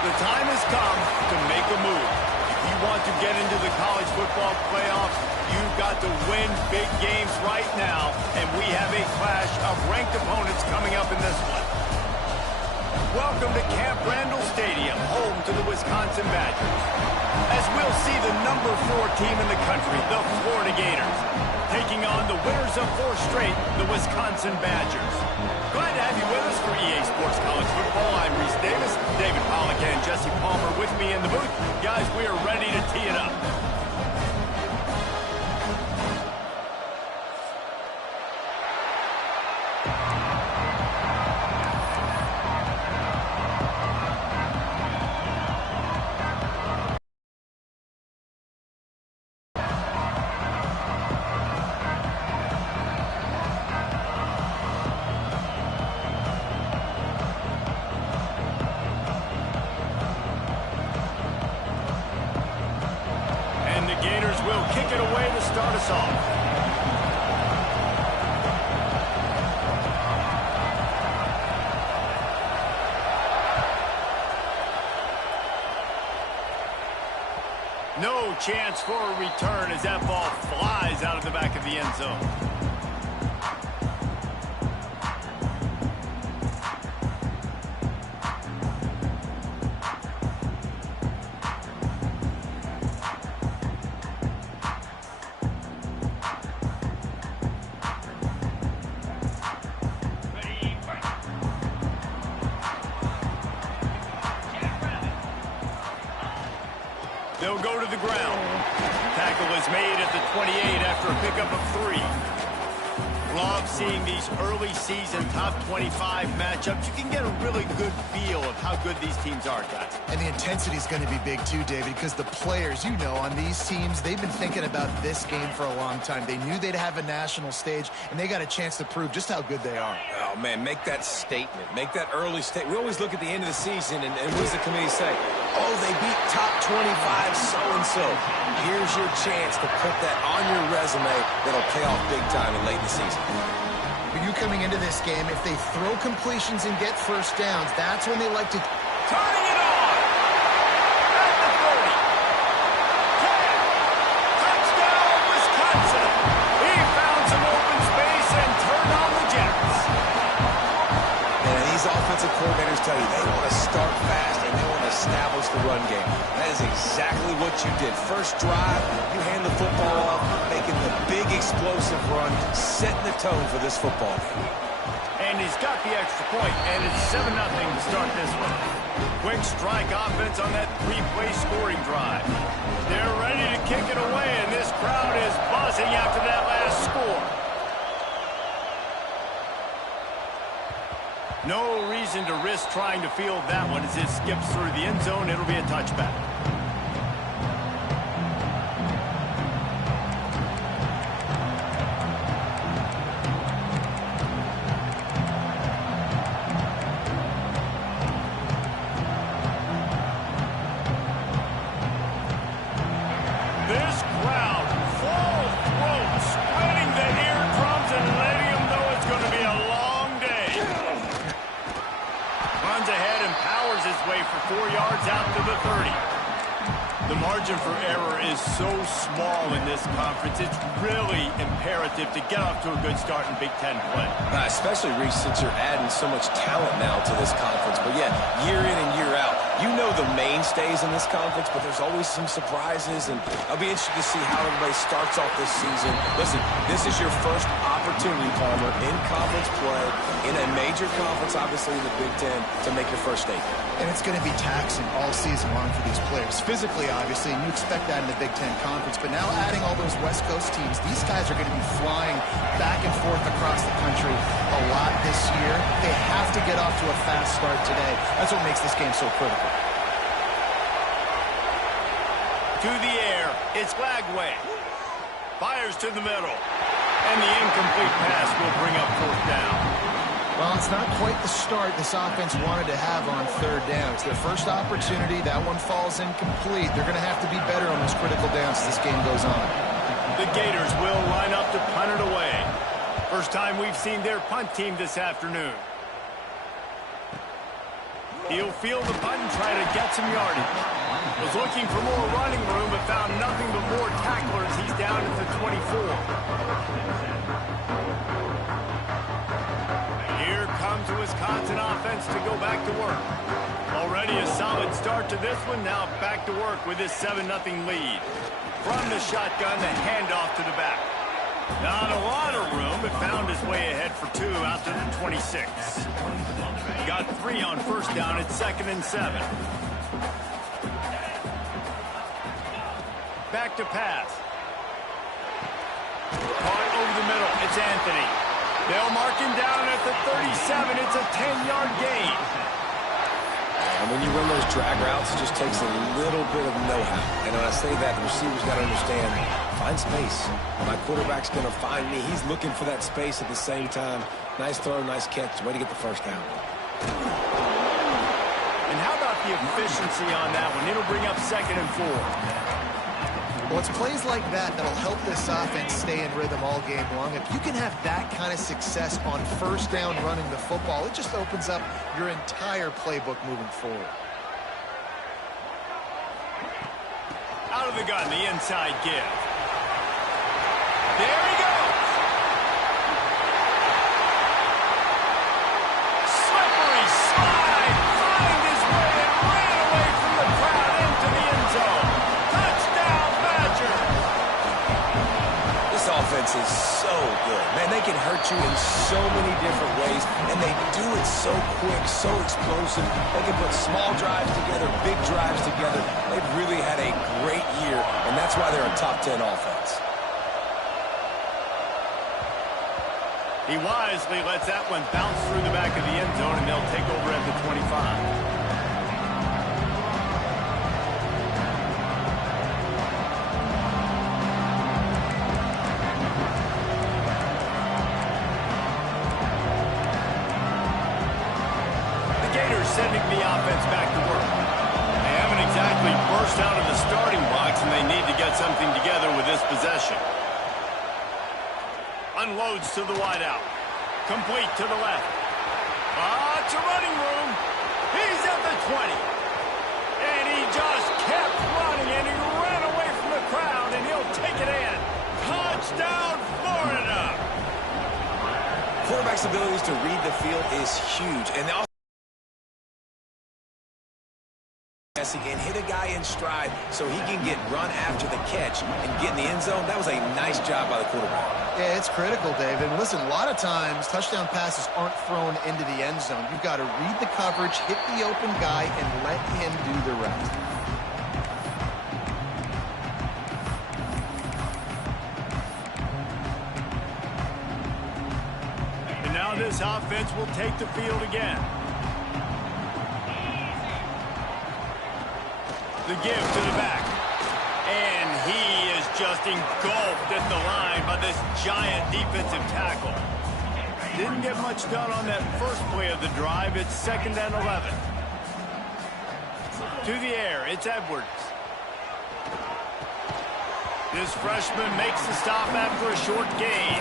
The time has come to make a move. If you want to get into the college football playoffs, you've got to win big games right now, and we have a clash of ranked opponents coming up in this one. Welcome to Camp Randall Stadium, home to the Wisconsin Badgers. As we'll see the number 4 team in the country, the Florida Gators, taking on the winners of 4 straight, the Wisconsin Badgers. Glad to have you with us for EA Sports College Football. I'm Reese Davis, David Pollack and Jesse Palmer with me in the booth. Guys, we are ready to tee it up. Will kick it away to start us off. No chance for a return as that ball flies out of the back of the end zone. They'll go to the ground. Tackle is made at the 28 after a pickup of 3. Love seeing these early season top 25 matchups. You can get a really good feel of how good these teams are, guys. And the intensity is going to be big too, David, because the players, you know, on these teams, they've been thinking about this game for a long time. They knew they'd have a national stage, and they got a chance to prove just how good they are. Oh, man, make that statement. Make that early statement. We always look at the end of the season, and what does the committee say? Oh, they beat top 25 so-and-so. Here's your chance to put that on your resume that'll pay off big time in late in the season. For you coming into this game, if they throw completions and get first downs, that's when they like to... Turning it on! At the 30. 10. Touchdown, Wisconsin! He found some open space and turned on the Jets. And these offensive coordinators tell you they want to start fast and they want to establish the run game. That is exactly what you did. First drive, you hand the football off, making the big explosive run, setting the tone for this football game. And he's got the extra point, and it's 7-0 to start this one. Quick strike offense on that 3-play scoring drive. They're ready to kick it away, and this crowd is buzzing after that last score. No reason to risk trying to field that one as it skips through the end zone. It'll be a touchback. This crowd, full throat, spreading the eardrums and letting them know it's going to be a long day. Runs ahead and powers his way for 4 yards out to the 30. The margin for error is so small in this conference. It's really imperative to get off to a good start in Big Ten play. Especially, Reese, since you're adding so much talent now to this conference. But, yeah, year in and year out, you know the mainstays in this conference, but there's always some surprises. And I'll be interested to see how everybody starts off this season. Listen, this is your first opportunity, Palmer, in conference play, in a major conference, obviously in the Big Ten, to make your first statement. And it's going to be taxing all season long for these players. Physically, obviously, and you expect that in the Big Ten Conference. But now adding all those West Coast teams, these guys are going to be flying back and forth across the country a lot this year. They have to get off to a fast start today. That's what makes this game so critical. To the air, it's Lagway. Fires to the middle. And the incomplete pass will bring up fourth down. Well, it's not quite the start this offense wanted to have on third down. It's their first opportunity. That one falls incomplete. They're going to have to be better on those critical downs as this game goes on. The Gators will line up to punt it away. First time we've seen their punt team this afternoon. He'll field the punt and try to get some yardage. Was looking for more running room, but found nothing but more tacklers. He's down at the 24. Here comes the Wisconsin offense to go back to work. Already a solid start to this one. Now back to work with this 7-0 lead. From the shotgun, the handoff to the back. Not a lot of room, but found his way ahead for 2 out to the 26. Got 3 on first down at 2nd and 7. Back to pass. Caught over the middle. It's Anthony. They'll mark him down at the 37. It's a 10-yard gain. And when you run those drag routes, it just takes a little bit of know-how. And when I say that, the receiver's got to understand, find space. My quarterback's going to find me. He's looking for that space at the same time. Nice throw, nice catch. Way to get the first down. And how about the efficiency on that one? It'll bring up 2nd and 4. Well, it's plays like that that'll help this offense stay in rhythm all game long. If you can have that kind of success on first down running the football, it just opens up your entire playbook moving forward. Out of the gun, the inside give. There he goes. Slippery slide. Find his way and ran away from the crowd into the end zone. Touchdown, Badger. This offense is so good. Man, they can hurt you in so many different ways, and they do it so quick, so explosive. They can put small drives together, big drives together. They've really had a great year, and that's why they're a top 10 offense. He wisely lets that one bounce through the back of the end zone, and they'll take over at the 25. The Gators sending the offense back to work. They haven't exactly burst out of the starting blocks, and they need to get something together with this possession. Unloads to the wideout. Complete to the left. It's a running room. He's at the 20. And he just kept running, and he ran away from the crowd, and he'll take it in. Touchdown, Florida. Quarterback's abilities to read the field is huge, and also and hit a guy in stride so he can get run after the catch and get in the end zone. That was a nice job by the quarterback. Yeah, it's critical, David. And listen, a lot of times touchdown passes aren't thrown into the end zone. You've got to read the coverage, hit the open guy, and let him do the rest. And now this offense will take the field again. The give to the back. And he is just engulfed at the line by this giant defensive tackle. Didn't get much done on that first play of the drive. It's 2nd and 11. To the air, it's Edwards. This freshman makes the stop after a short gain.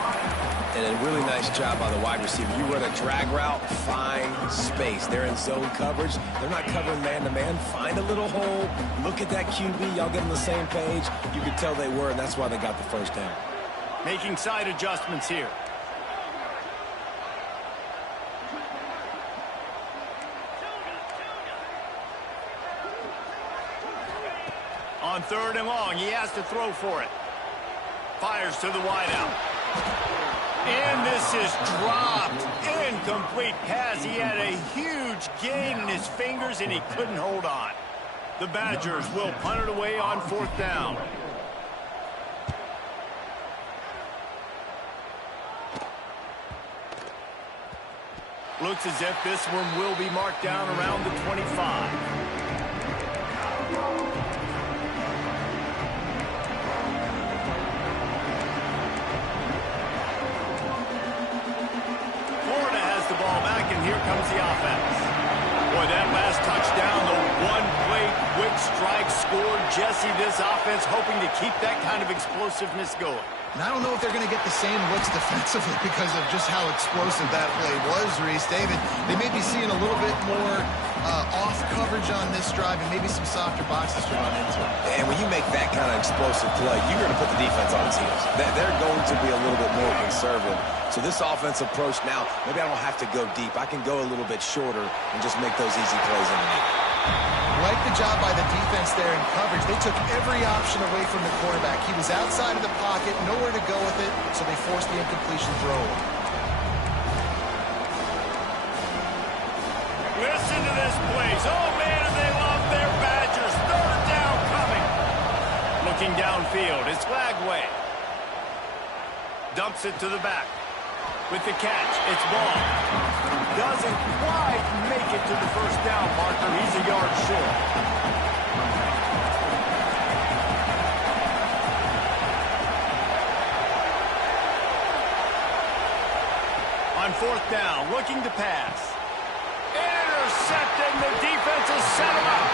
And a really nice job by the wide receiver. You run a drag route, find space. They're in zone coverage. They're not covering man-to-man. Find a little hole. Look at that QB. Y'all get on the same page. You could tell they were, and that's why they got the first down. Making side adjustments here. On 3rd and long, he has to throw for it. Fires to the wideout. And this is dropped. Incomplete pass. He had a huge gain in his fingers, and he couldn't hold on. The Badgers will punt it away on 4th down. Looks as if this one will be marked down around the 25. Here comes the offense. Boy, that last touchdown, the one-play quick strike scored. Jesse, this offense hoping to keep that kind of explosiveness going. And I don't know if they're going to get the same looks defensively because of just how explosive that play was, Reese. David, they may be seeing a little bit more off coverage on this drive and maybe some softer boxes to run into. And when you make that kind of explosive play, you're going to put the defense on its heels. They're going to be a little bit more conservative. So this offense approach now, maybe I don't have to go deep. I can go a little bit shorter and just make those easy plays underneath. Like the job by the defense there in coverage. They took every option away from the quarterback. He was outside of the pocket, nowhere to go with it, so they forced the incompletion throw. Listen to this place. Oh, man, have they loved their Badgers. 3rd down coming. Looking downfield, it's Lagway. Dumps it to the back. With the catch, it's Ball. Doesn't quite make it to the 1st down marker. He's a yard short. On 4th down, looking to pass. Intercepted, the defense has set him up.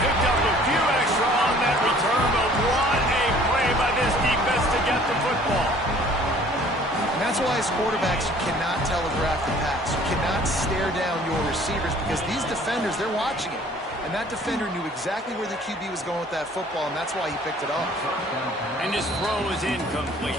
Picked up a few extra on that return, but what a play by this defense to get the football. And that's why as quarterbacks, you cannot telegraph the pass. You cannot stare down your receivers because these defenders, they're watching it. And that defender knew exactly where the QB was going with that football, and that's why he picked it off. And his throw is incomplete.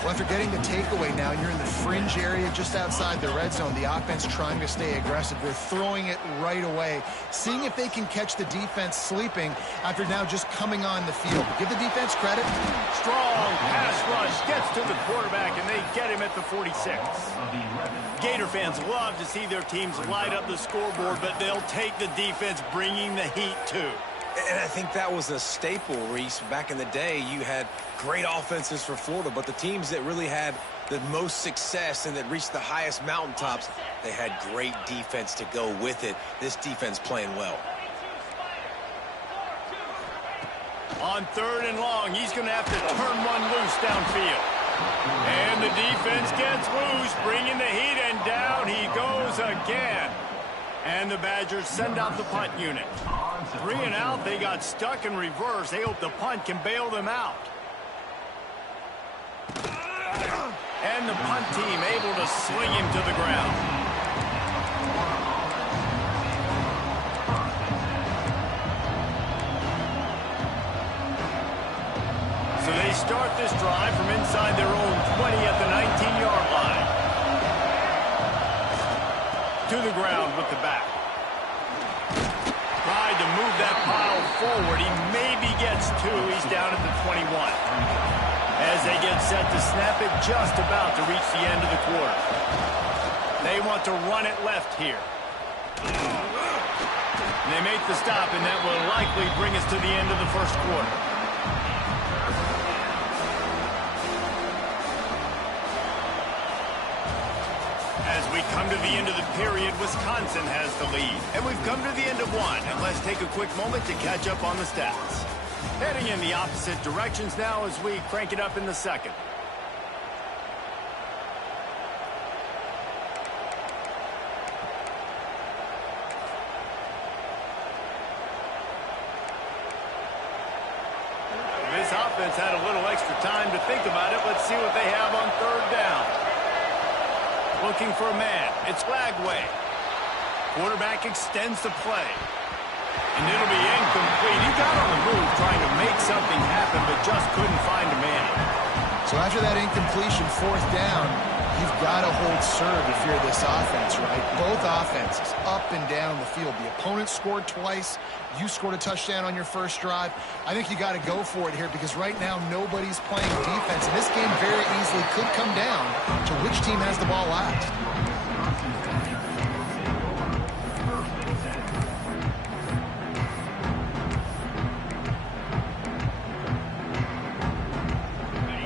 Well, after getting the takeaway now, you're in the fringe area just outside the red zone. The offense trying to stay aggressive. They're throwing it right away, seeing if they can catch the defense sleeping after now just coming on the field. Give the defense credit. Strong pass rush gets to the quarterback, and they get him at the 46. Gator fans love to see their teams light up the scoreboard, but they'll take the defense bringing the heat too. And I think that was a staple, Reese. Back in the day, you had great offenses for Florida, but the teams that really had the most success and that reached the highest mountaintops, they had great defense to go with it. This defense playing well. On 3rd and long, he's going to have to turn one loose downfield. And the defense gets loose, bringing the heat, and down he goes again. And the Badgers send out the punt unit. 3 and out, they got stuck in reverse. They hope the punt can bail them out. And the punt team able to sling him to the ground. So they start this drive from inside their own 20 at the 19-yard line. To the ground with the back. Tried to move that pile forward. He maybe gets 2. He's down at the 21. As they get set to snap it, just about to reach the end of the quarter. They want to run it left here. And they make the stop, and that will likely bring us to the end of the first quarter. As we come to the end of the period, Wisconsin has the lead. And we've come to the end of one. And let's take a quick moment to catch up on the stats. Heading in the opposite directions now as we crank it up in the second. This offense offense had a little extra time to think about it. Let's see what they have on third down. Looking for a man. It's Lagway. Quarterback extends the play. And it'll be incomplete. He got on the move trying to make something happen, but just couldn't find a man. So after that incompletion, fourth down, you've got to hold serve if you're this offense, right? Both offenses up and down the field. The opponent scored twice. You scored a touchdown on your first drive. I think you got to go for it here because right now nobody's playing defense. And this game very easily could come down to which team has the ball last.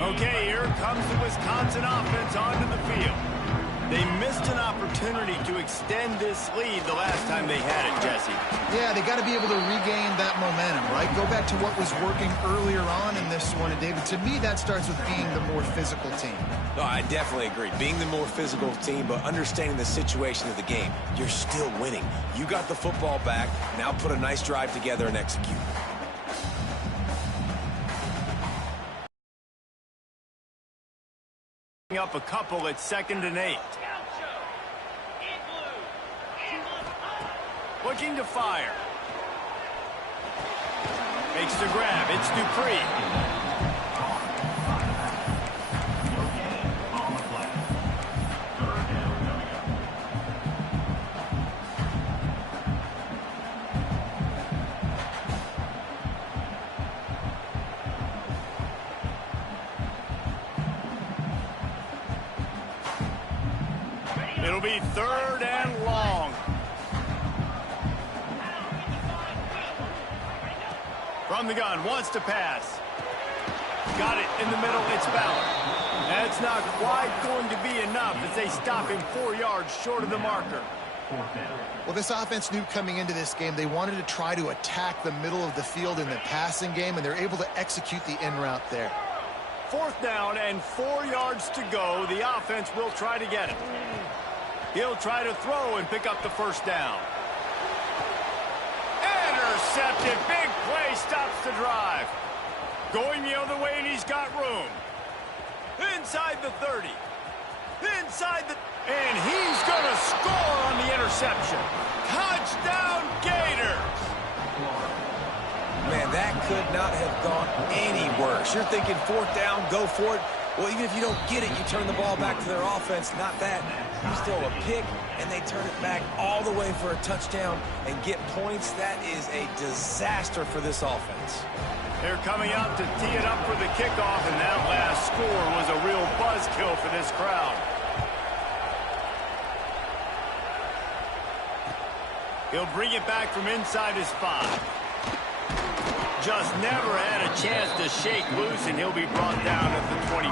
Okay, here comes the Wisconsin offense onto the field. They missed an opportunity to extend this lead the last time they had it, Jesse. Yeah, they got to be able to regain that momentum, right? Go back to what was working earlier on in this one. And, David, to me, that starts with being the more physical team. No, I definitely agree. Being the more physical team, but understanding the situation of the game. You're still winning. You got the football back. Now put a nice drive together and execute. Up a couple at 2nd and 8. Looking to fire. Makes the grab. It's Dupree. It'll be 3rd and long. From the gun, wants to pass. Got it in the middle, it's Ballard. That's not quite going to be enough as they stop him 4 yards short of the marker. Well, this offense knew coming into this game they wanted to try to attack the middle of the field in the passing game, and they're able to execute the in route there. 4th down and 4 yards to go. The offense will try to get it. He'll try to throw and pick up the first down. Intercepted. Big play stops the drive. Going the other way, and he's got room. Inside the 30. Inside the... And he's going to score on the interception. Touchdown, Gators. Man, that could not have gone any worse. You're thinking 4th down, go for it. Well, even if you don't get it, you turn the ball back to their offense. Not that. You throw a pick, and they turn it back all the way for a touchdown and get points. That is a disaster for this offense. They're coming out to tee it up for the kickoff, and that last score was a real buzzkill for this crowd. He'll bring it back from inside his 5. Just never had a chance to shake loose, and he'll be brought down at the 24.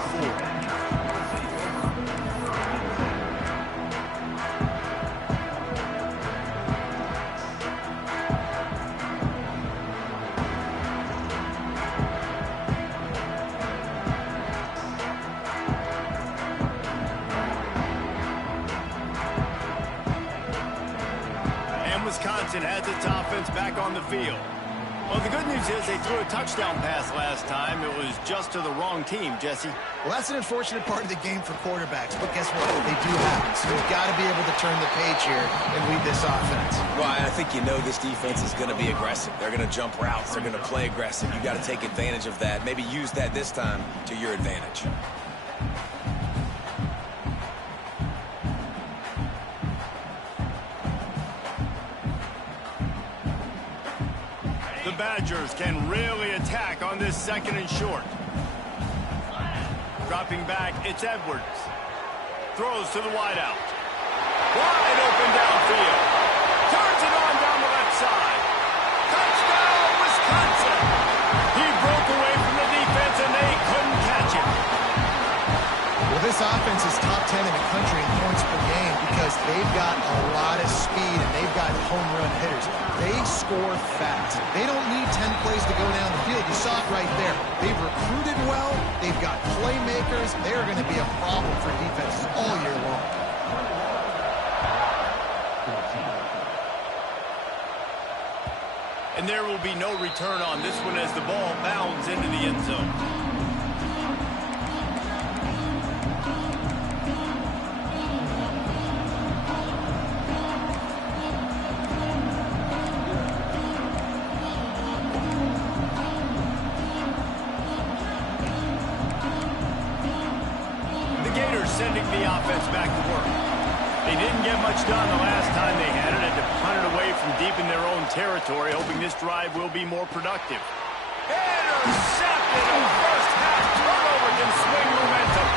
And Wisconsin has its offense back on the field. Well, the good news is they threw a touchdown pass last time. It was just to the wrong team, Jesse. Well, that's an unfortunate part of the game for quarterbacks, but guess what? They do happen. So you've got to be able to turn the page here and lead this offense. Well, I think you know this defense is going to be aggressive. They're going to jump routes. They're going to play aggressive. You've got to take advantage of that. Maybe use that this time to your advantage. The Badgers can really attack on this 2nd and short. Dropping back, it's Edwards. Throws to the wideout. Wide open downfield. Turns it on down the left side. Touchdown, Wisconsin. He broke away from the defense, and they couldn't catch him. Well, this offense is top 10 in the country in points per game because they've got a lot of speed and they've got home run hitters. They score fast. They don't need 10 plays to go down the field. You saw it right there. They've recruited well. They've got playmakers. They're going to be a problem for defenses all year long. And there will be no return on this one as the ball bounds into the end zone. sending the offense back to work. They didn't get much done the last time they had it, had to punt it away from deep in their own territory, hoping this drive will be more productive. Intercepted! A first-half turnover can swing momentum.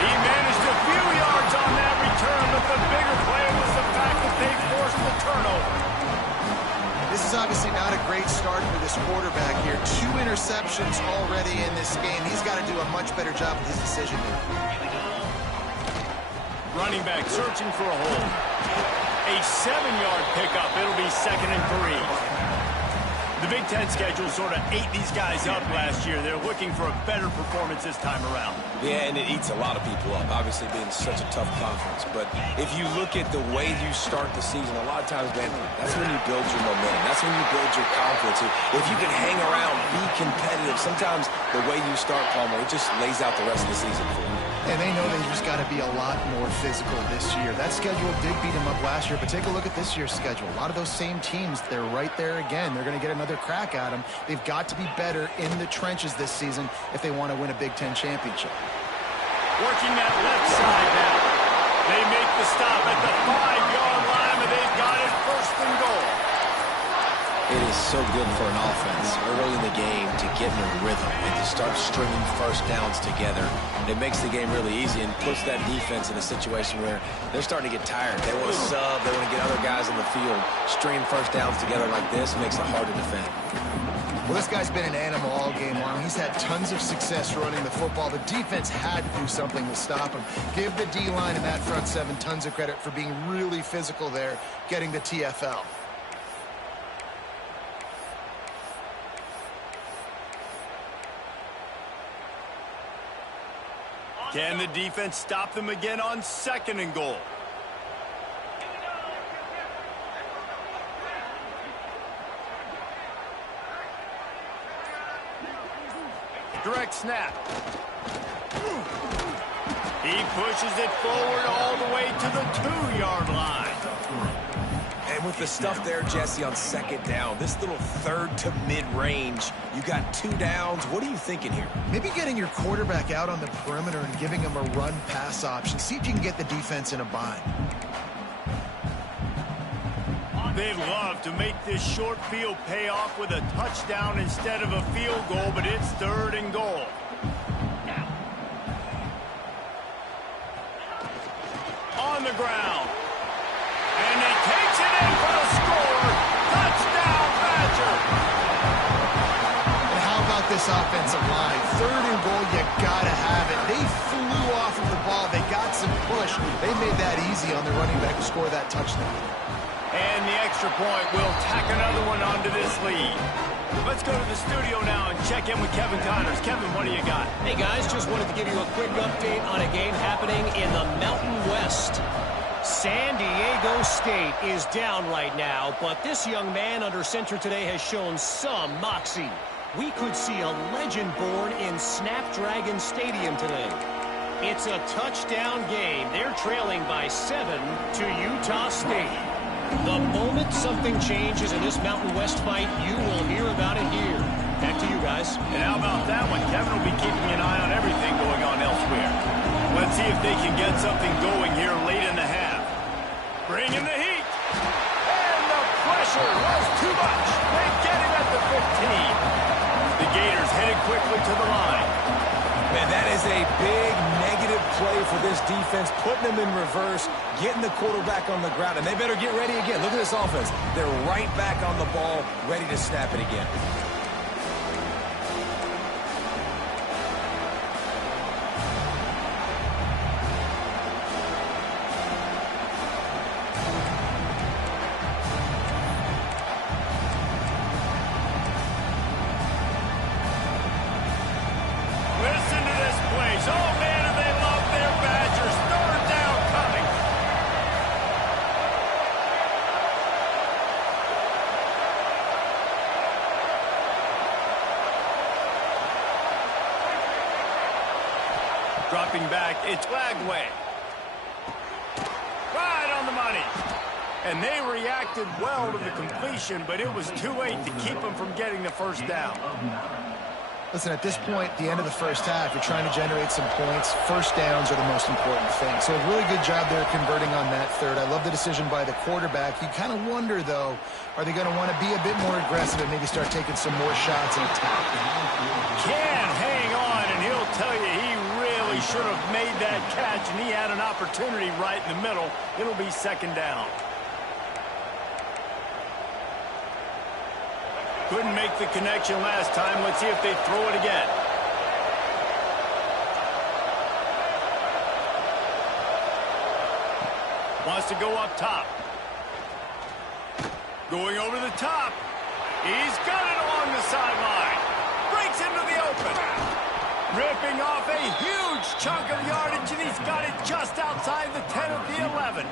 He managed a few yards on that return, but the bigger play was the fact that they forced the turnover. This is obviously not a great start for this quarterback here. 2 interceptions already in this game. He's got to do a much better job with his decision making. Running back searching for a hole. A 7-yard pickup. It'll be 2nd and 3. The Big Ten schedule sort of ate these guys up last year. They're looking for a better performance this time around. Yeah, and it eats a lot of people up, obviously being such a tough conference. But if you look at the way you start the season, a lot of times, man, that's when you build your momentum. That's when you build your confidence. If you can hang around, be competitive, sometimes the way you start, Palmer, it just lays out the rest of the season for you. And they know they just got to be a lot more physical this year. That schedule did beat them up last year, but take a look at this year's schedule. A lot of those same teams, they're right there again. They're going to get another crack at them. They've got to be better in the trenches this season if they want to win a Big Ten championship. Working that left side now. They make the stop at the 5-yard line, and they've got it 1st and goal. It is so good for an offense early in the game to get in a rhythm and to start stringing first downs together. It makes the game really easy and puts that defense in a situation where they're starting to get tired. They want to sub. They want to get other guys in the field. Stringing first downs together like this makes it hard to defend. Well, this guy's been an animal all game long. He's had tons of success running the football. The defense had to do something to stop him. Give the D-line and that front 7 tons of credit for being really physical there, getting the TFL. Can the defense stop them again on 2nd and goal? Direct snap. He pushes it forward all the way to the 2-yard line. And with the stuff there, Jesse, on 2nd down, this little 3rd to mid-range, you got 2 downs. What are you thinking here? Maybe getting your quarterback out on the perimeter and giving him a run-pass option. See if you can get the defense in a bind. They'd love to make this short field pay off with a touchdown instead of a field goal, but it's 3rd and goal. On the ground. And he takes it in for the score. Touchdown, Badger. And how about this offensive line? 3rd and goal, you gotta have it. They flew off of the ball. They got some push. They made that easy on the running back to score that touchdown. And the extra point will tack another one onto this lead. Let's go to the studio now and check in with Kevin Connors. Kevin, what do you got? Hey, guys, just wanted to give you a quick update on a game happening in the Mountain West. San Diego State is down right now, but this young man under center today has shown some moxie. We could see a legend born in Snapdragon Stadium today. It's a touchdown game. They're trailing by 7 to Utah State. The moment something changes in this Mountain West fight, you will hear about it here. Back to you guys. And how about that one? Kevin will be keeping an eye on everything going on elsewhere. Let's see if they can get something going here late in the half. Bring in the heat. And the pressure was too much. They get him at the 15. The Gators headed quickly to the line. Man, that is a big negative play for this defense, putting them in reverse, getting the quarterback on the ground, and they better get ready again. Look at this offense. They're right back on the ball, ready to snap it again. Listen to this place. Oh, man, and they love their Badgers. 3rd down coming. Dropping back, it's Lagway. Right on the money. And they reacted well to the completion, but it was too late to keep them from getting the 1st down. Listen, at this point, the end of the first half, you're trying to generate some points. First downs are the most important thing. So a really good job there converting on that third. I love the decision by the quarterback. You kind of wonder, though, are they going to want to be a bit more aggressive and maybe start taking some more shots and attack? Can hang on, and he'll tell you he really should have made that catch, and he had an opportunity right in the middle. It'll be second down. Couldn't make the connection last time. Let's see if they throw it again. Wants to go up top. Going over the top. He's got it along the sideline. Breaks into the open. Ripping off a huge chunk of yardage, and he's got it just outside the 10 of the 11.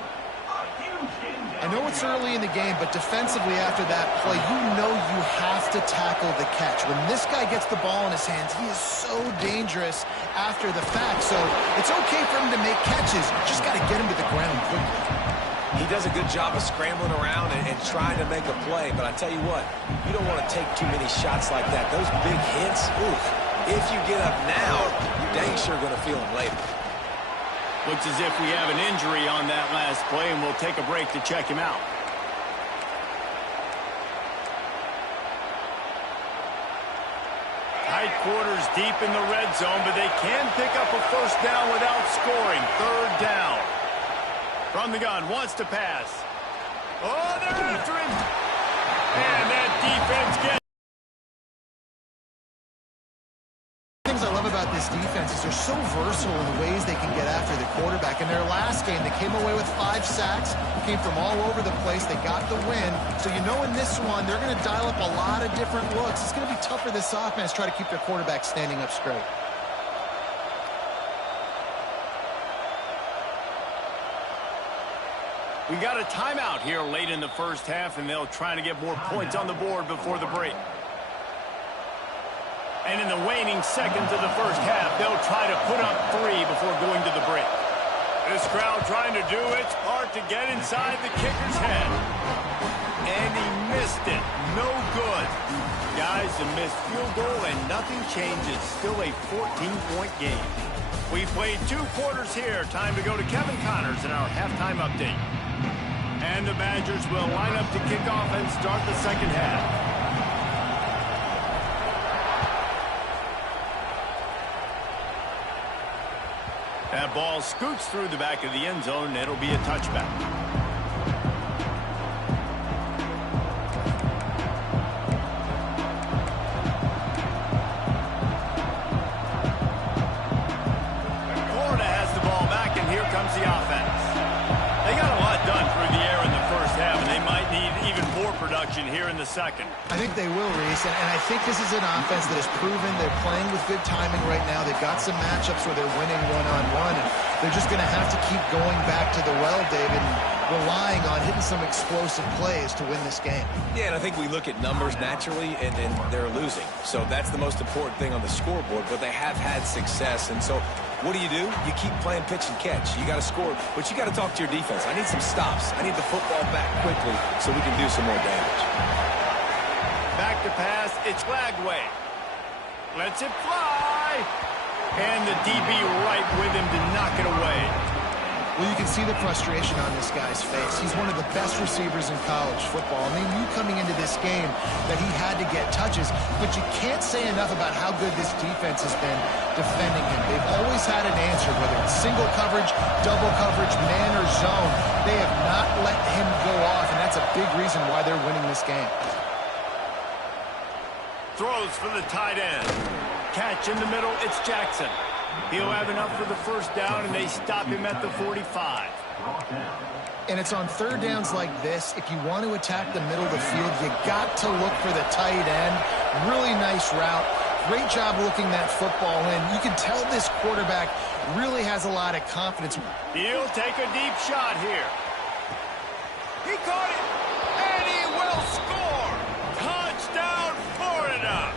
I know it's early in the game, but defensively after that play, you know you have to tackle the catch. When this guy gets the ball in his hands, he is so dangerous after the fact. So it's okay for him to make catches. Just got to get him to the ground quickly. He does a good job of scrambling around and trying to make a play. But I tell you what, you don't want to take too many shots like that. Those big hits, oof. If you get up now, you're dang sure going to feel them later. Looks as if we have an injury on that last play, and we'll take a break to check him out. Tight quarters deep in the red zone, but they can pick up a first down without scoring. Third down. From the gun, wants to pass. Oh, they're after him. And that defense gets... I love about this defense is they're so versatile in the ways they can get after the quarterback. In their last game, they came away with 5 sacks, came from all over the place. They got the win. So you know in this one, they're going to dial up a lot of different looks. It's going to be tough for this offense to try to keep their quarterback standing up straight. We got a timeout here late in the first half, and they'll try to get more points on the board before the break. And in the waning seconds of the first half, they'll try to put up 3 before going to the break. This crowd trying to do its part to get inside the kicker's head. And he missed it. No good. Guys, a missed field goal and nothing changes. Still a 14-point game. We played 2 quarters here. Time to go to Kevin Connors in our halftime update. And the Badgers will line up to kick off and start the second half. That ball scoots through the back of the end zone, and it'll be a touchback. Florida has the ball back, and here comes the offense. They got a lot done through the air in the first half, and they might need even more production here in the second. I think they will, Reese, and I think this is an offense that has proven they're playing with good timing right now. They've got some matchups where they're winning one-on-one, and they're just going to have to keep going back to the well, David, and relying on hitting some explosive plays to win this game. Yeah, and I think we look at numbers naturally, and they're losing. So that's the most important thing on the scoreboard, but they have had success. And so what do? You keep playing pitch and catch. You got to score, but you got to talk to your defense. I need some stops. I need the football back quickly so we can do some more damage. Back to pass. It's Lagway. Lets it fly. And the DB right with him to knock it away. Well, you can see the frustration on this guy's face. He's one of the best receivers in college football. And they knew coming into this game that he had to get touches, but you can't say enough about how good this defense has been defending him. They've always had an answer, whether it's single coverage, double coverage, man or zone. They have not let him go off, and that's a big reason why they're winning this game. Throws for the tight end. Catch in the middle, it's Jackson. He'll have enough for the first down, and they stop him at the 45. And it's on third downs like this. If you want to attack the middle of the field, you got to look for the tight end. Really nice route. Great job looking that football in. You can tell this quarterback really has a lot of confidence. He'll take a deep shot here. He caught it, and he will score. Touchdown, Florida.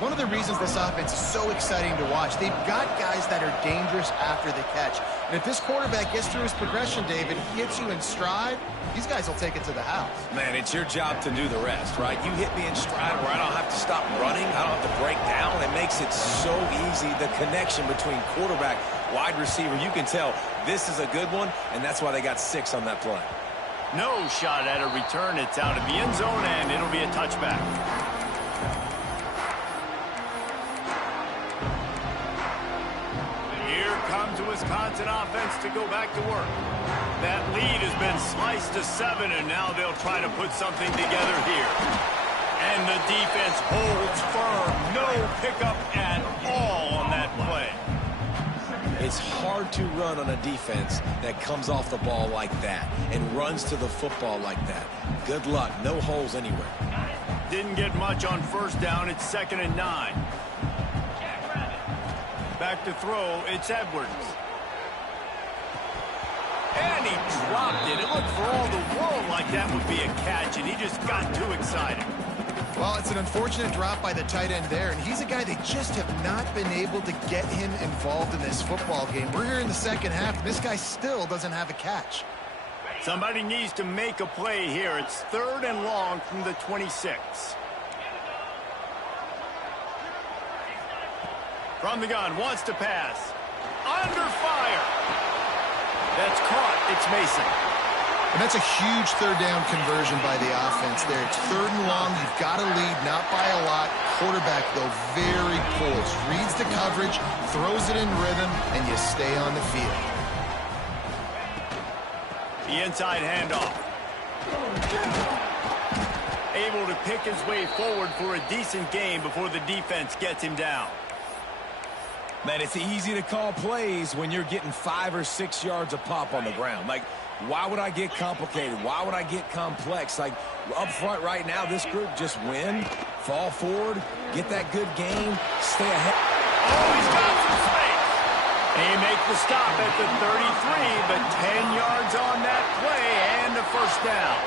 One of of the reasons this offense is so exciting to watch. They've got guys that are dangerous after the catch. And if this quarterback gets through his progression, David, he hits you in stride, these guys will take it to the house. Man, it's your job to do the rest, right? You hit me in stride where I don't have to stop running. I don't have to break down. It makes it so easy. The connection between quarterback, wide receiver, you can tell this is a good one, and that's why they got 6 on that play. No shot at a return. It's out of the end zone, and it'll be a touchback. Here comes the Wisconsin offense to go back to work. That lead has been sliced to 7, and now they'll try to put something together here. And the defense holds firm. No pickup at all on that play. It's hard to run on a defense that comes off the ball like that and runs to the football like that. Good luck. No holes anywhere. Didn't get much on first down. It's 2nd and 9. Back to throw. It's Edwards. And he dropped it. It looked for all the world like that would be a catch, and he just got too excited. Well, it's an unfortunate drop by the tight end there, and he's a guy they just have not been able to get him involved in this football game. We're here in the second half, and this guy still doesn't have a catch. Somebody needs to make a play here. It's 3rd and long from the 26. From the gun, wants to pass. Under fire. That's caught. It's Mason. And that's a huge 3rd down conversion by the offense there. It's 3rd and long. You've got to lead, not by a lot. Quarterback, though, very poised. Reads the coverage, throws it in rhythm, and you stay on the field. The inside handoff. Able to pick his way forward for a decent game before the defense gets him down. Man, it's easy to call plays when you're getting 5 or 6 yards a pop on the ground. Like, why would I get complicated? Why would I get complex? Like, up front right now, this group just win, fall forward, get that good game, stay ahead. Oh, he's got some space. They make the stop at the 33, but 10 yards on that play and a first down.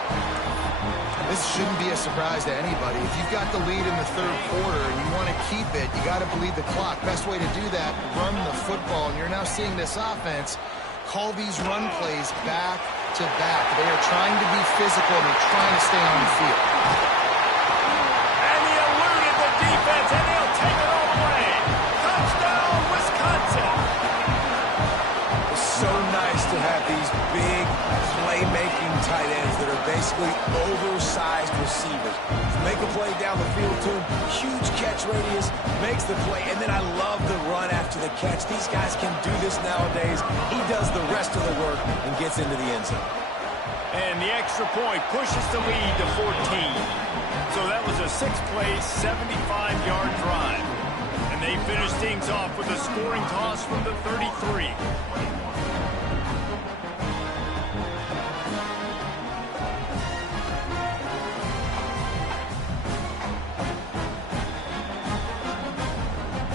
This shouldn't be a surprise to anybody. If you've got the lead in the 3rd quarter and you want to keep it, you got to bleed the clock. Best way to do that, run the football. And you're now seeing this offense call these run plays back to back. They are trying to be physical, and they're trying to stay on the field. And he eluded the defense, and he'll take it all away. Touchdown, Wisconsin. It's so nice to have these big playmaking tight ends that are basically oversized receivers. Make a play down the field to him, huge catch radius, makes the play, and then I love the run after the catch. These guys can do this nowadays. He does the rest of the work and gets into the end zone. And the extra point pushes the lead to 14. So that was a 6-play, 75-yard drive. And they finish things off with a scoring toss from the 33.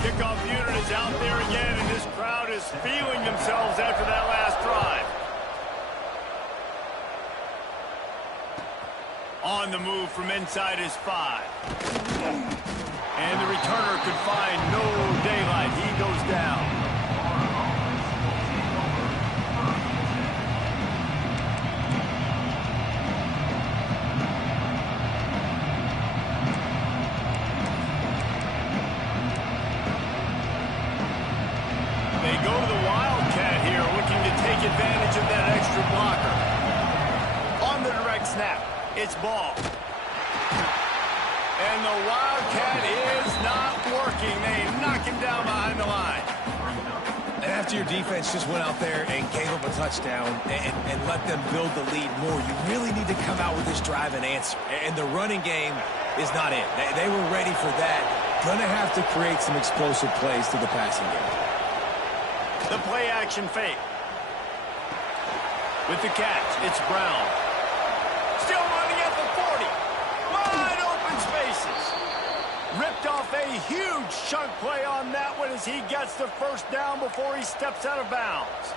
Kickoff unit is out there again, and this crowd is feeling themselves after that last drive. On the move from inside his 5. And the returner could find no daylight. He goes down. They go to the Wildcat here, looking to take advantage of that extra blocker. On the direct snap, it's ball. And the Wildcat is not working. They knock him down behind the line. And after your defense just went out there and gave up a touchdown and let them build the lead more, you really need to come out with this drive and answer. And the running game is not it. They were ready for that. Gonna have to create some explosive plays to the passing game. The play action fake. With the catch, it's Brown. Still running at the 40. Wide open spaces. Ripped off a huge chunk play on that one as he gets the first down before he steps out of bounds.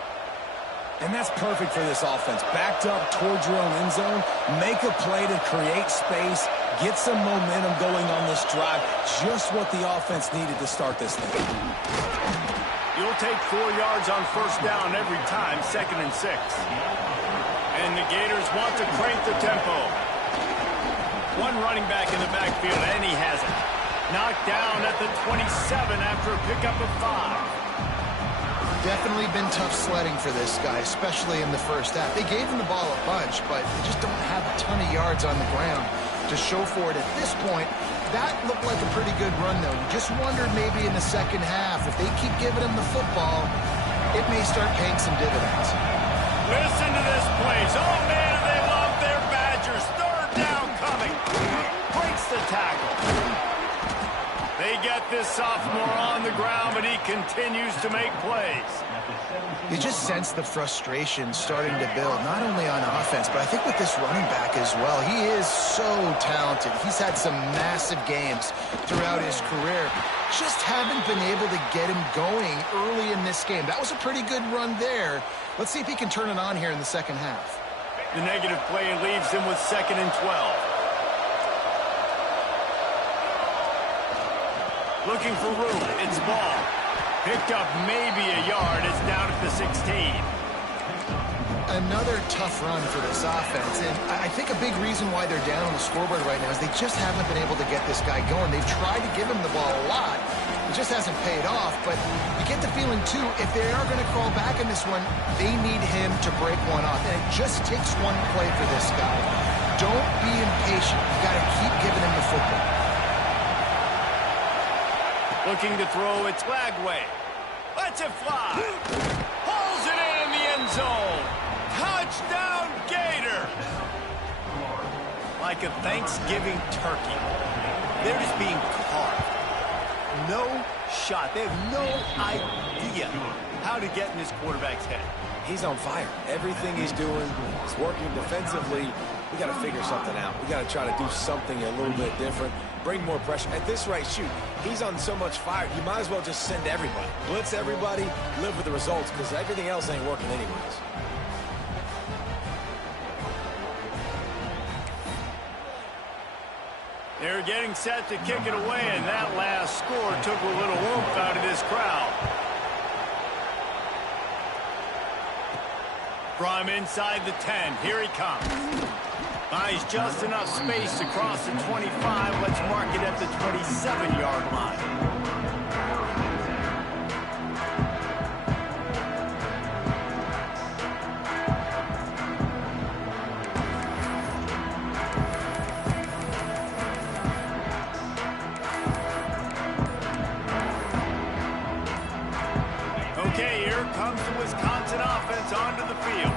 And that's perfect for this offense. Backed up towards your own end zone, make a play to create space, Get some momentum going on this drive. Just what the offense needed to start this thing. You'll take 4 yards on first down every time, 2nd and 6. And the Gators want to crank the tempo. One running back in the backfield, and he has it. Knocked down at the 27 after a pickup of 5. Definitely been tough sledding for this guy, especially in the first half. They gave him the ball a bunch, but they just don't have a ton of yards on the ground to show for it at this point. That looked like a pretty good run, though. You just wondered maybe in the second half, if they keep giving him the football, it may start paying some dividends. Listen to this place. Oh, man, they love their Badgers. 3rd down coming. Breaks the tackle. They get this sophomore on the ground, but he continues to make plays. You just sense the frustration starting to build, not only on offense, but I think with this running back as well. He is so talented. He's had some massive games throughout his career. Just haven't been able to get him going early in this game. That was a pretty good run there. Let's see if he can turn it on here in the second half. The negative play leaves him with 2nd and 12. Looking for room. It's ball. Picked up maybe a yard. It's down at the 16. Another tough run for this offense, and I think a big reason why they're down on the scoreboard right now is they just haven't been able to get this guy going. They've tried to give him the ball a lot. It just hasn't paid off, but you get the feeling, too, if they are going to crawl back in this one, they need him to break one off, and it just takes one play for this guy. Don't be impatient. You got to keep giving him the football. Looking to throw, it's Lagway. Lets it fly. Pulls it in the end zone. Touchdown, Gator. Like a Thanksgiving turkey. They're just being carved. No shot. They have no idea how to get in this quarterback's head. He's on fire. Everything he's doing is working defensively. We got to figure something out. We got to try to do something a little bit different. Bring more pressure. At this rate, shoot, he's on so much fire, you might as well just send everybody. Blitz everybody, live with the results, because everything else ain't working anyways. They're getting set to kick it away, and that last score took a little oomph out of this crowd. From inside the 10, here he comes. Buys just enough space to cross the 25. Let's mark it at the 27-yard line. Okay, here comes the Wisconsin offense onto the field.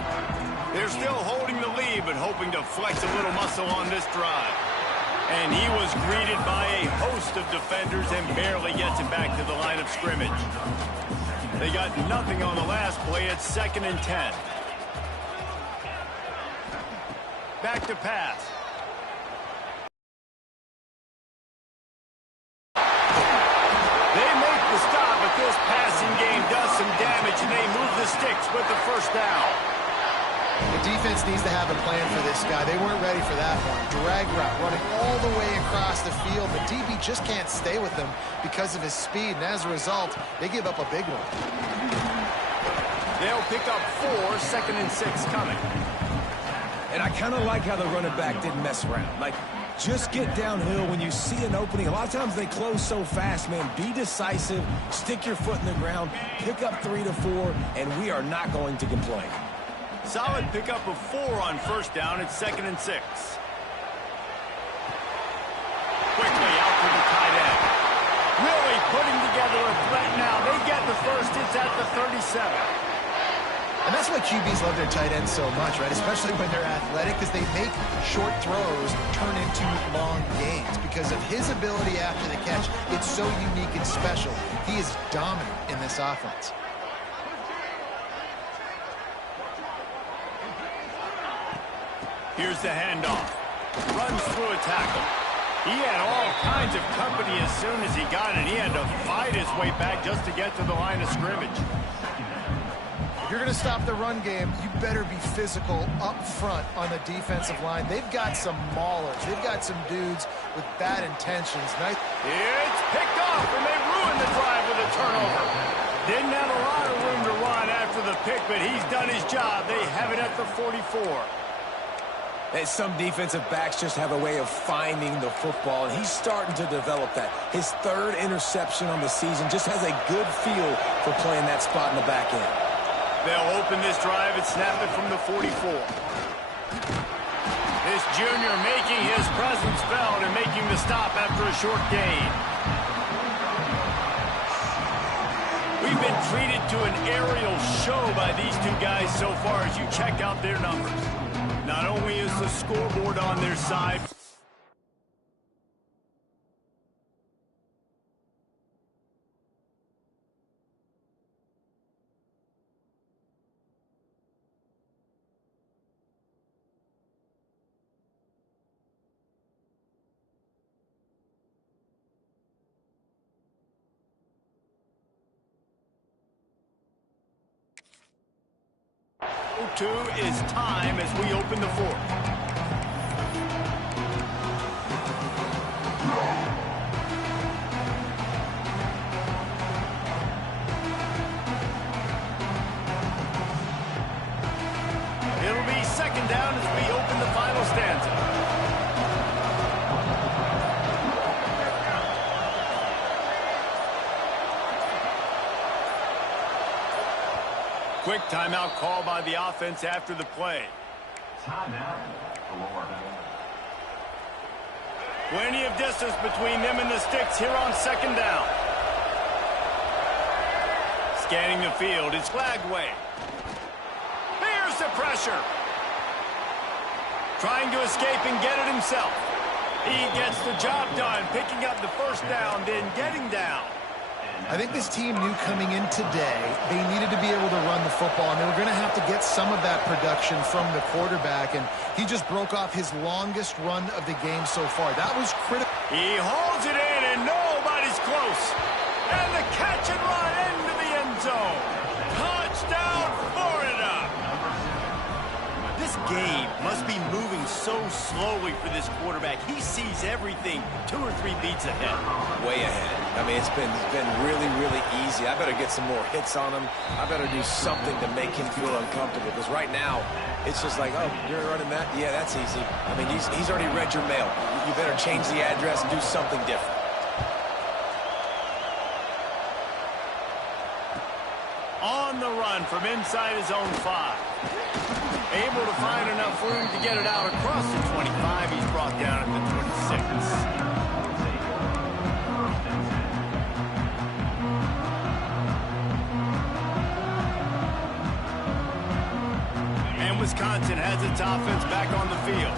They're still holding the lead, but hoping to flex a little muscle on this drive. And he was greeted by a host of defenders and barely gets it back to the line of scrimmage. They got nothing on the last play. It's 2nd and 10. Back to pass. They make the stop, but this passing game does some damage, and they move the sticks with the first down. The defense needs to have a plan for this guy. They weren't ready for that one. Drag route running all the way across the field. The DB just can't stay with him because of his speed, and as a result, they give up a big one. They'll pick up 4, 2nd and 6 coming. And I kind of like how the running back didn't mess around. Like, just get downhill when you see an opening. A lot of times they close so fast, man. Be decisive, stick your foot in the ground, pick up 3 to 4, and we are not going to complain. Solid pickup of 4 on first down. It's 2nd and 6. Quickly out to the tight end. Really putting together a threat now. They get the first. It's at the 37. And that's why QBs love their tight ends so much, right? Especially when they're athletic, because they make short throws turn into long gains. Because of his ability after the catch, it's so unique and special. He is dominant in this offense. Here's the handoff. Runs through a tackle. He had all kinds of company as soon as he got it. He had to fight his way back just to get to the line of scrimmage. If you're going to stop the run game, you better be physical up front on the defensive line. They've got some maulers. They've got some dudes with bad intentions. It's picked off, and they ruined the drive with a turnover. Didn't have a lot of room to run after the pick, but he's done his job. They have it at the 44. And some defensive backs just have a way of finding the football, and he's starting to develop that. His third interception on the season, just has a good feel for playing that spot in the back end. They'll open this drive and snap it from the 44. This junior making his presence felt and making the stop after a short gain. We've been treated to an aerial show by these two guys so far as you check out their numbers. Not only is the scoreboard on their side, two is time as we open the fourth. It'll be second down as we open the final stanza. Quick timeout call by the offense after the play. Timeout. Plenty of distance between them and the sticks here on second down. Scanning the field, it's Flagway. Here's the pressure. Trying to escape and get it himself. He gets the job done, picking up the first down, then getting down. I think this team knew coming in today they needed to be able to run the football, and they were going to have to get some of that production from the quarterback, and he just broke off his longest run of the game so far. That was critical. He holds it in, and nobody's close. And the catch and run into the end zone. Touchdown, Florida! This game must be moving so slowly for this quarterback. He sees everything 2 or 3 beats ahead. Way ahead. I mean, it's been really, really easy. I better get some more hits on him. I better do something to make him feel uncomfortable, because right now, it's just like, oh, you're running that? Yeah, that's easy. I mean, he's already read your mail. You better change the address and do something different. On the run from inside his own 5. Able to find enough room to get it out across the 25. He's brought down at the 26. Wisconsin has its offense back on the field.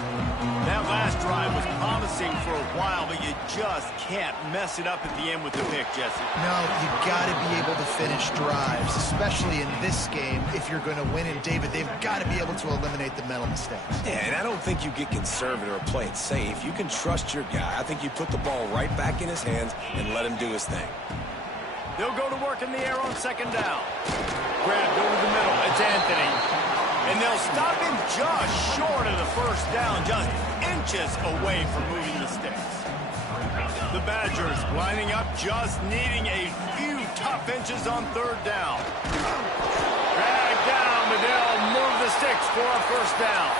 That last drive was promising for a while, but you just can't mess it up at the end with the pick, Jesse. No, you got to be able to finish drives, especially in this game. If you're going to win, and David, they've got to be able to eliminate the mental mistakes. Yeah, and I don't think you get conservative or play it safe. You can trust your guy. I think you put the ball right back in his hands and let him do his thing. They'll go to work in the air on second down. Grabbed over the middle. It's Anthony. And they'll stop him just short of the first down, just inches away from moving the sticks. The Badgers lining up, just needing a few tough inches on third down. Drag down, but they'll move the sticks for a first down.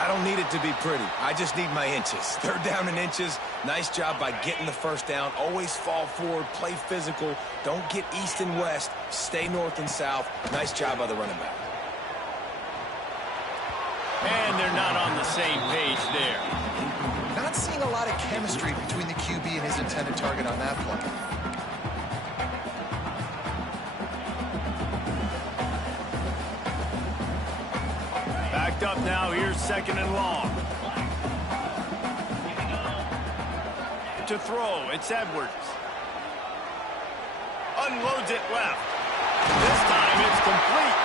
I don't need it to be pretty. I just need my inches. Third down and inches. Nice job by getting the first down. Always fall forward, play physical. Don't get east and west. Stay north and south. Nice job by the running back. And they're not on the same page there. Not seeing a lot of chemistry between the QB and his intended target on that play. Backed up now, here's second and long. To throw, it's Edwards. Unloads it left. This time it's complete.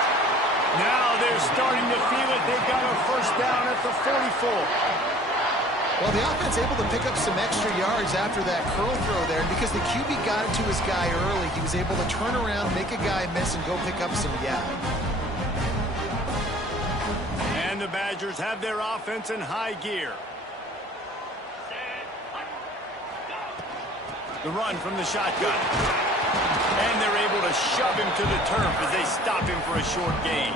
Now they're starting to feel it. They've got a first down at the 44. Well, the offense able to pick up some extra yards after that curl throw there. And because the QB got it to his guy early, he was able to turn around, make a guy miss, and go pick up some yap. And the Badgers have their offense in high gear. The run from the shotgun. And they're able to shove him to the turf as they stop him for a short gain.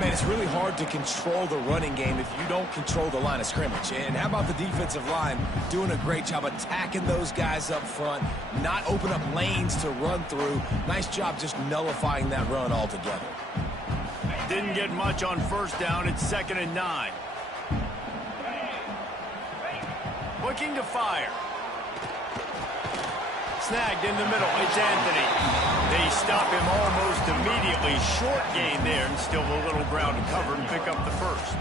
Man, it's really hard to control the running game if you don't control the line of scrimmage. And how about the defensive line doing a great job attacking those guys up front, not open up lanes to run through. Nice job just nullifying that run altogether. Didn't get much on first down. It's 2nd and 9. Looking to fire. Snagged in the middle. It's Anthony. They stop him almost immediately. Short gain there, and still a little ground to cover and pick up the first.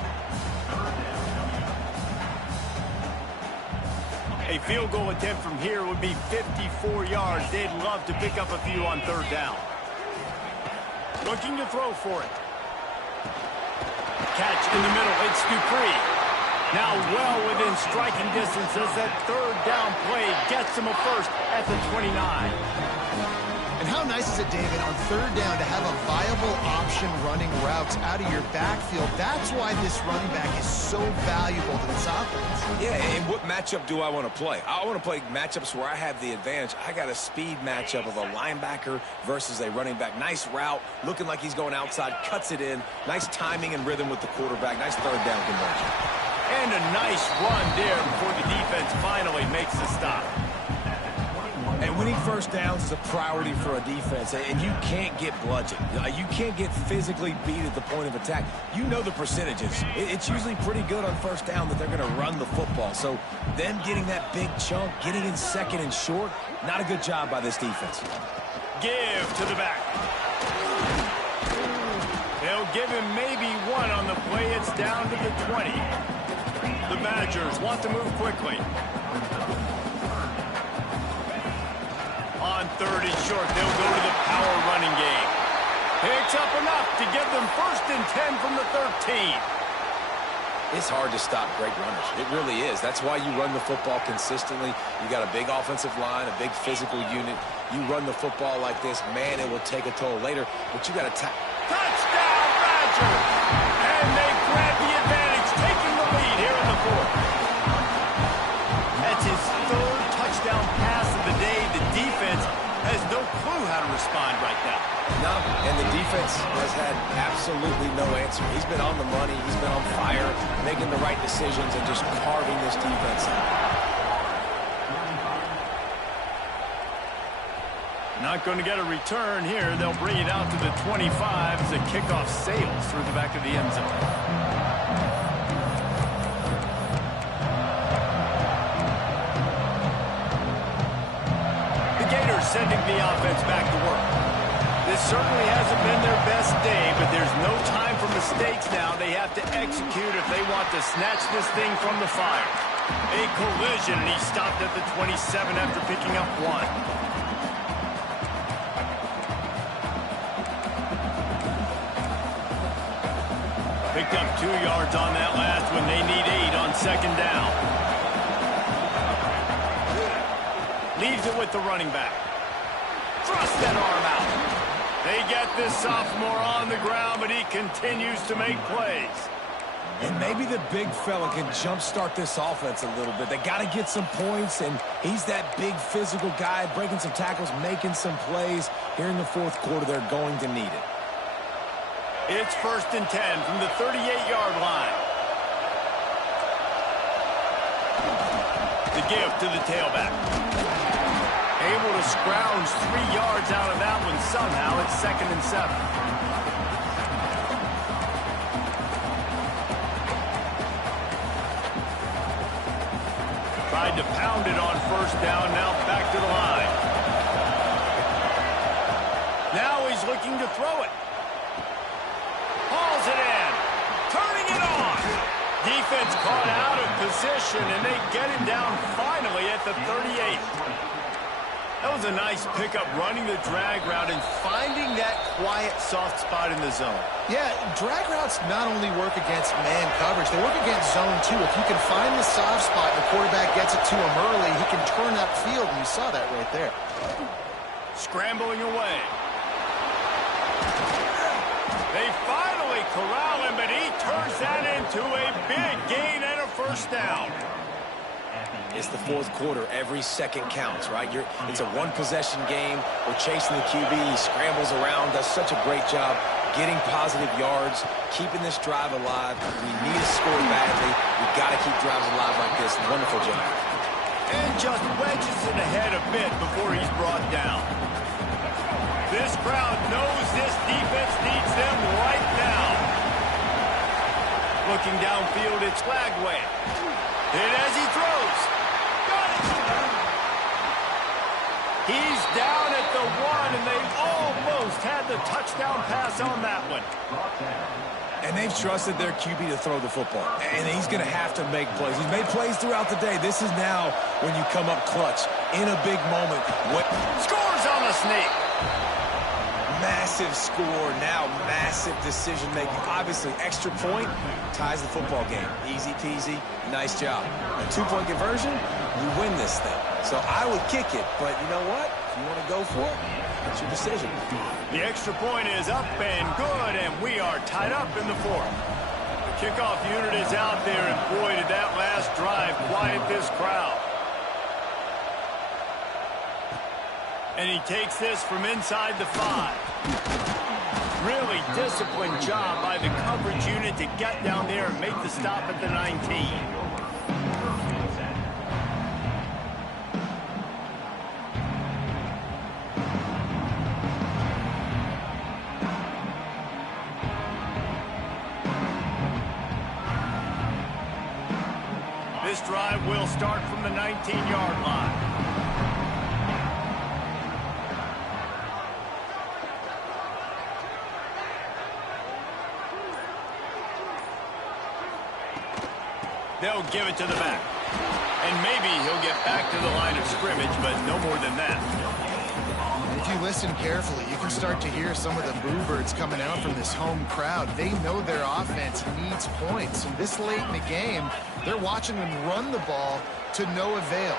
A field goal attempt from here would be 54 yards. They'd love to pick up a few on 3rd down. Looking to throw for it. Catch in the middle. It's Dupree. Now well within striking distance as that 3rd down play gets him a first at the 29. And how nice is it, David, on 3rd down to have a viable option running routes out of your backfield? That's why this running back is so valuable to this offense. Yeah, and what matchup do I want to play? I want to play matchups where I have the advantage. I got a speed matchup of a linebacker versus a running back. Nice route, looking like he's going outside, cuts it in. Nice timing and rhythm with the quarterback. Nice 3rd down conversion. And a nice run there before the defense finally makes the stop. And winning first downs is a priority for a defense, and you can't get bludgeoned. You can't get physically beat at the point of attack. You know the percentages. It's usually pretty good on first down that they're going to run the football. So them getting that big chunk, getting in 2nd and short, not a good job by this defense. Give to the back. They'll give him maybe 1 on the play. It's down to the 20. The Badgers want to move quickly. On 3rd and short, they'll go to the power running game. Picks up enough to give them 1st and 10 from the 13. It's hard to stop great runners. It really is. That's why you run the football consistently. You got a big offensive line, a big physical unit. You run the football like this, man, it will take a toll later, but you got to touchdown, Badgers! And they grab the advantage, taking the lead here in the 4th. That's his 3rd touchdown pass of the day. The defense has no clue how to respond right now. No, and the defense has had absolutely no answer. He's been on the money. He's been on fire, making the right decisions and just carving this defense out. Not going to get a return here. They'll bring it out to the 25 as the kickoff sails through the back of the end zone. The Gators sending the offense back to work. This certainly hasn't been their best day, but there's no time for mistakes now. They have to execute if they want to snatch this thing from the fire. A collision, and he stopped at the 27 after picking up 1. Picked up 2 yards on that last one. They need 8 on 2nd down. Leaves it with the running back. Thrust that arm out. They get this sophomore on the ground, but he continues to make plays. And maybe the big fella can jumpstart this offense a little bit. They got to get some points, and he's that big physical guy, breaking some tackles, making some plays. Here in the 4th quarter, they're going to need it. It's 1st and 10 from the 38-yard line. The give to the tailback. Able to scrounge 3 yards out of that one somehow. It's 2nd and 7. Tried to pound it on 1st down. Now back to the line. Now he's looking to throw it. Hauls it in. Turning it on. Defense caught out of position, and they get him down finally at the 38. That was a nice pickup, running the drag route and finding that quiet, soft spot in the zone. Yeah, drag routes not only work against man coverage, they work against zone too. If you can find the soft spot and the quarterback gets it to him early, he can turn that field, and you saw that right there. Scrambling away. They finally corral him, but he turns that into a big gain and a first down. It's the fourth quarter. Every second counts, right? It's a one-possession game. We're chasing the QB. He scrambles around, does such a great job getting positive yards, keeping this drive alive. We need to score badly. We've got to keep drives alive like this. Wonderful job. And just wedges it ahead a bit before he's brought down. This crowd knows this defense needs them right now. Looking downfield, it's Lagway. Hit as he throws. Got it. He's down at the 1, and they almost had the touchdown pass on that one. And they've trusted their QB to throw the football. And he's going to have to make plays. He's made plays throughout the day. This is now when you come up clutch in a big moment. Scores on the sneak. Massive score, now massive decision-making. Obviously, extra point ties the football game. Easy peasy, nice job. A 2-point conversion, you win this thing. So I would kick it, but you know what? If you want to go for it, it's your decision. The extra point is up and good, and we are tied up in the fourth. The kickoff unit is out there, and boy, did that last drive quiet this crowd. And he takes this from inside the 5. Really disciplined job by the coverage unit to get down there and make the stop at the 19. This drive will start from the 19-yard line. They'll give it to the back. And maybe he'll get back to the line of scrimmage, but no more than that. If you listen carefully, you can start to hear some of the boo birds coming out from this home crowd. They know their offense needs points. And this late in the game, they're watching them run the ball to no avail.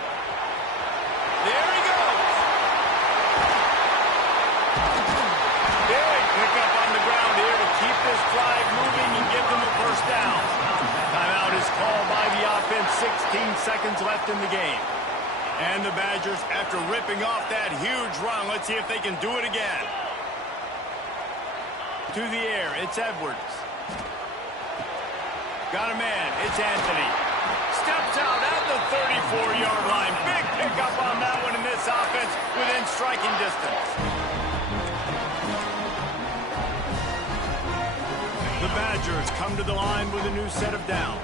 There he goes. Big pickup on the ground here to keep this drive moving and give them a first down. Timeout is called by the offense. 16 seconds left in the game. And the Badgers, after ripping off that huge run, let's see if they can do it again. To the air, it's Edwards. Got a man, it's Anthony. Steps out at the 34-yard line. Big pickup on that one in this offense within striking distance. The Badgers come to the line with a new set of downs.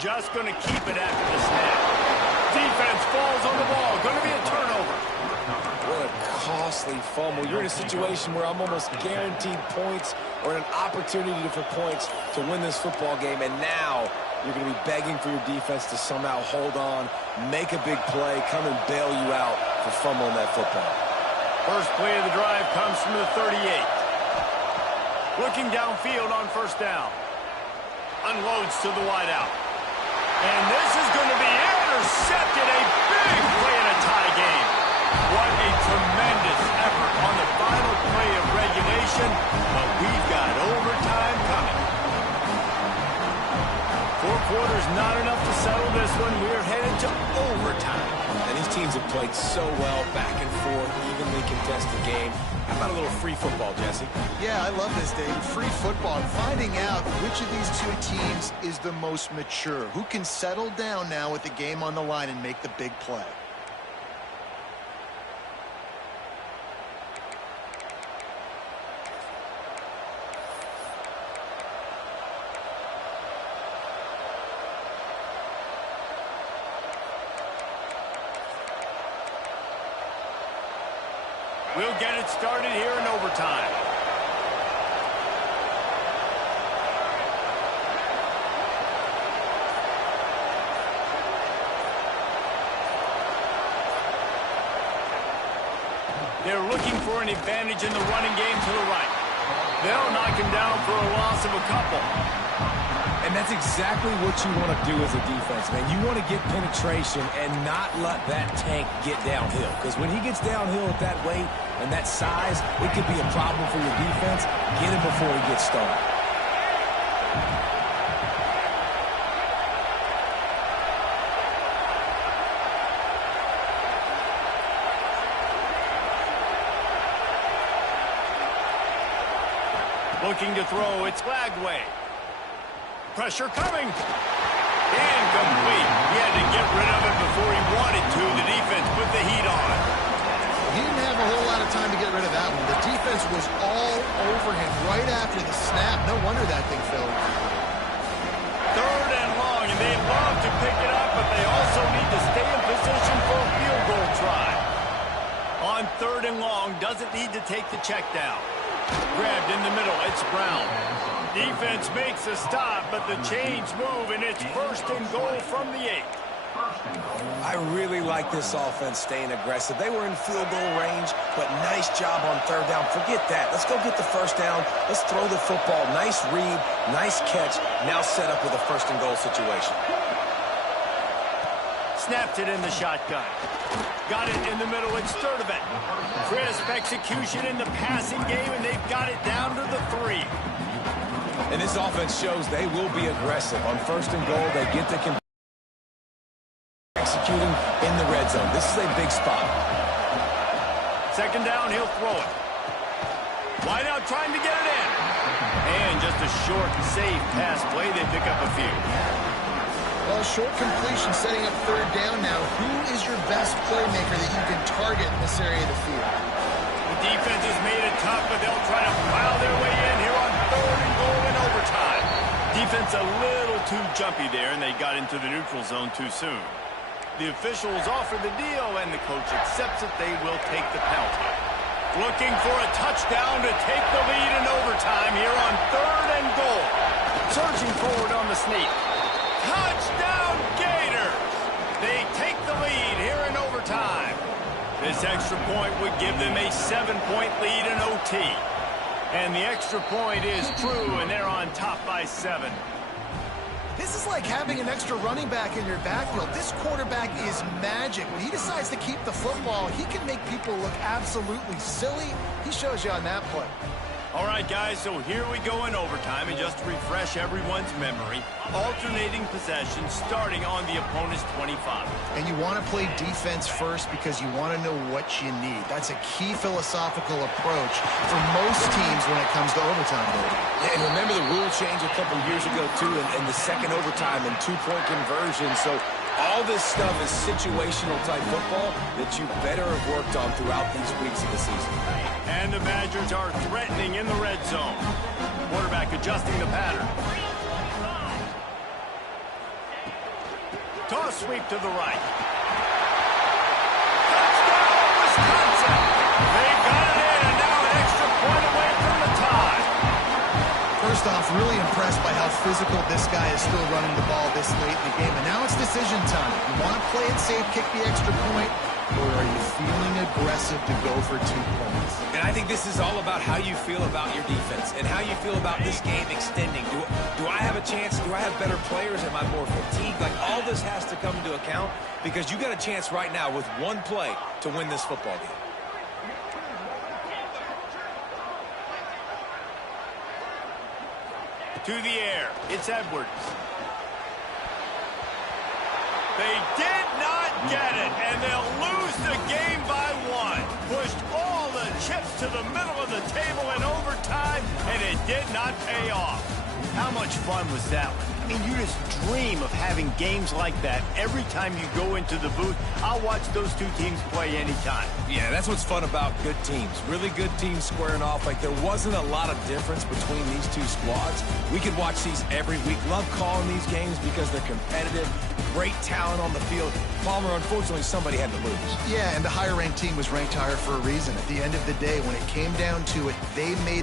Just going to keep it after the snap. Defense falls on the ball. Going to be a turnover. What a costly fumble. You're in a situation where I'm almost guaranteed points or an opportunity for points to win this football game, and now you're going to be begging for your defense to somehow hold on, make a big play, come and bail you out for fumbling that football. First play of the drive comes from the 38. Looking downfield on first down. Unloads to the wideout. And this is going to be intercepted. A big play in a tie game. What a tremendous effort on the final play of regulation. But we've got overtime coming. 4 quarters not enough to settle this one. We're headed to overtime. And these teams have played so well, back and forth, evenly contested game. How about a little free football, Jesse? Yeah, I love this, David. Free football. And finding out which of these two teams is the most mature. Who can settle down now with the game on the line and make the big play. We'll get it started here in overtime. They're looking for an advantage in the running game to the right. They'll knock him down for a loss of a couple. And that's exactly what you want to do as a defense, man. You want to get penetration and not let that tank get downhill. Because when he gets downhill at that weight and that size, it could be a problem for your defense. Get him before he gets started. Looking to throw, it's Lagway. Pressure coming. Incomplete. He had to get rid of it before he wanted to. The defense put the heat on. He didn't have a whole lot of time to get rid of that one. The defense was all over him right after the snap. No wonder that thing fell. 3rd and long, and they love to pick it up, but they also need to stay in position for a field goal try. On 3rd and long, doesn't need to take the check down. Grabbed in the middle, it's Brown. Defense makes a stop, but the chains move, and it's 1st and goal from the 8. I really like this offense staying aggressive. They were in field goal range, but nice job on 3rd down. Forget that. Let's go get the 1st down. Let's throw the football. Nice read, nice catch. Now set up with a 1st and goal situation. Snapped it in the shotgun. Got it in the middle, it's Sturdivant. Crisp execution in the passing game, and they've got it down to the 3. And this offense shows they will be aggressive. On 1st and goal, they get the executing in the red zone. This is a big spot. 2nd down, he'll throw it. Wide out trying to get it in. And just a short, safe pass play. They pick up a few. Well, short completion setting up 3rd down now. Who is your best playmaker that you can target in this area of the field? The defense has made it tough, but they'll try to plow their way in here on 3rd and goal in overtime. Defense a little too jumpy there, and they got into the neutral zone too soon. The officials offer the deal, and the coach accepts it. They will take the penalty. Looking for a touchdown to take the lead in overtime here on 3rd and goal. Surging forward on the sneak. Touchdown Gators! They take the lead here in overtime. This extra point would give them a 7-point lead in OT. And the extra point is true, and they're on top by 7. This is like having an extra running back in your backfield. This quarterback is magic. When he decides to keep the football, he can make people look absolutely silly. He shows you on that play. All right, guys, so here we go in overtime, and just to refresh everyone's memory, alternating possession starting on the opponent's 25. And you want to play defense first because you want to know what you need. That's a key philosophical approach for most teams when it comes to overtime, David. Yeah, and remember the rule change a couple years ago, too, in the second overtime and 2-point conversion. So all this stuff is situational type football that you better have worked on throughout these weeks of the season. And the Badgers are threatening in the red zone. Quarterback adjusting the pattern. Toss sweep to the right. Touchdown, Wisconsin! They got it in, and now an extra point away from the tie. First off, really impressed by how physical this guy is still running the ball this late in the game. And now it's decision time. You want to play it safe, kick the extra point, or are you feeling aggressive to go for 2 points? And I think this is all about how you feel about your defense and how you feel about this game extending. Do I have a chance? Do I have better players? Am I more fatigued? Like, all this has to come into account because you got a chance right now with one play to win this football game. To the air, it's Edwards. They did not get it, and they'll lose the game by 1. Pushed all the chips to the middle of the table in overtime, and it did not pay off. How much fun was that one? mean, you just dream of having games like that every time you go into the booth. I'll watch those two teams play anytime. Yeah, that's what's fun about good teams. Really good teams squaring off. Like, there wasn't a lot of difference between these two squads. We could watch these every week. Love calling these games because they're competitive. Great talent on the field. Palmer, unfortunately, somebody had to lose. Yeah, and the higher-ranked team was ranked higher for a reason. At the end of the day, when it came down to it, they made